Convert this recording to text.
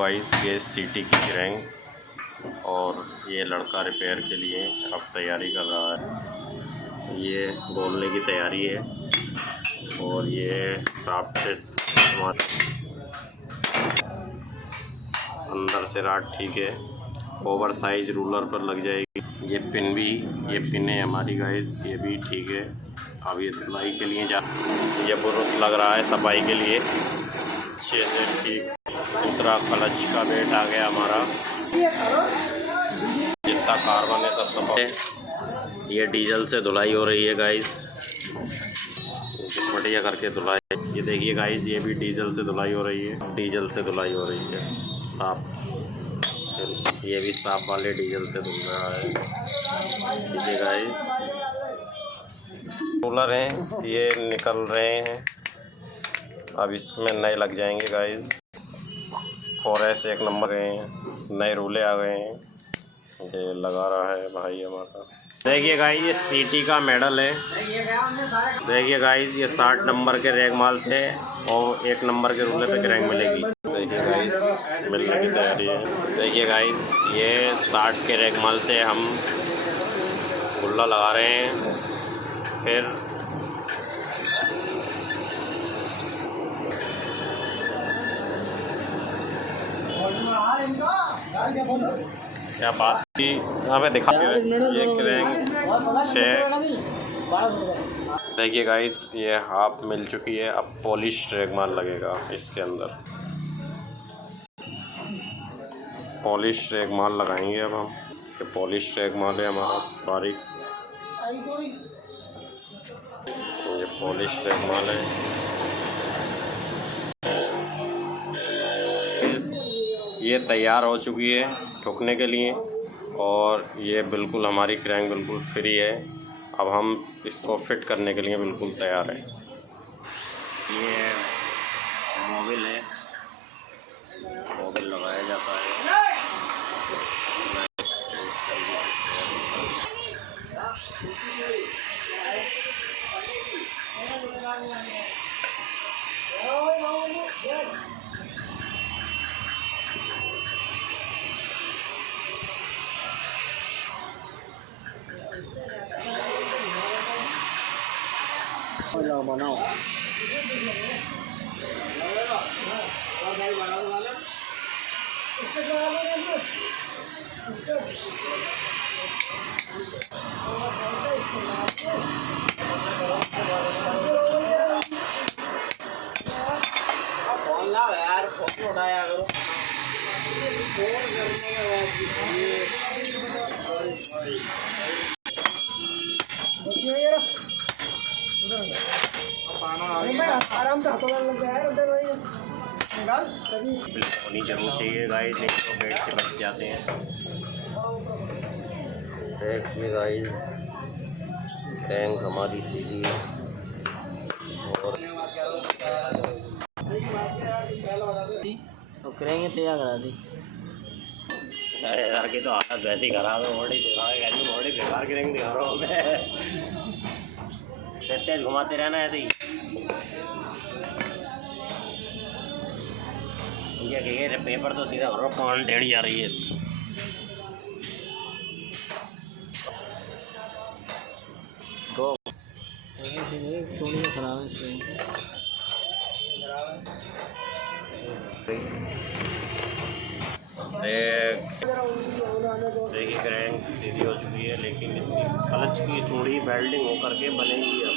Guys ये सीटी की क्रैंक और ये लड़का रिपेयर के लिए अब तैयारी कर रहा है। ये बोलने की तैयारी है और ये साफ से अंदर से राड ठीक है, ओवर साइज रूलर पर लग जाएगी। ये पिन है हमारी गाइस, ये भी ठीक है। अब ये धुलाई के लिए ये बुरुश लग रहा है सफाई के लिए अच्छे से ठीक। दूसरा क्लच का बेट आ गया हमारा, जितना कार्बन है सब सफाई। ये डीजल से धुलाई हो रही है गाइस, बढ़िया करके धुलाई। ये देखिए गाइस, ये भी डीजल से धुलाई हो रही है, डीजल से धुलाई हो रही है साफ। ये भी साफ वाले डीजल से धुल रहा है। ठीक है गाइस, कूलर हैं ये निकल रहे हैं, अब इसमें नए लग जाएंगे गाइस। 4S 1 नंबर गए हैं, नए रूले आ गए हैं। ये लगा रहा है भाई हमारा। देखिए गाइस, ये सीटी का मेडल है। देखिए गाइस, ये 60 नंबर के रैगमाल से और 1 नंबर के रूले पे क्रैंक मिलेगी। देखिए गाइस, मिलने की तैयारी है। देखिए गाइस, ये 60 के रैगमाल से हम गुल्ला लगा रहे हैं। फिर क्या बात थी, यहाँ पे दिखा ये क्रैंक चेक। देखिए गाइस, ये हाफ मिल चुकी है। अब पॉलिश रैगमाल लगेगा इसके अंदर, पॉलिश रैगमाल लगाएंगे अब हम। ये पॉलिश रैगमाल है हमारा बारीक, ये पॉलिश रैगमाल है। ये तैयार हो चुकी है ठोकने के लिए और ये बिल्कुल हमारी क्रैंक बिल्कुल फ्री है। अब हम इसको फिट करने के लिए बिल्कुल तैयार हैं। ये मोबिल है, मोबिल लगाया जाता है। बनाओ यार, फोटो उठाया करो। आराम से हाथों में लग गया है उधर होनी जरूर चाहिए गाइस, नहीं तो बेड से बच जाते हैं। देखिए गाइस, टैंक हमारी सीधी है और तो करेंगे तैयार करा दी। अरे यार की तो हालत वैसे ही खराब है, बॉडी बेकार करेंगे दिखा रहा हूँ मैं। तेज घुमाते रहना ऐसे ही। ये पेपर तो सीधा कौन टेढ़ी आ रही है। तो देखिए क्रैंक सीधी हो चुकी है, लेकिन इसकी क्लच की चूड़ी वेल्डिंग होकर के बनेगी अब।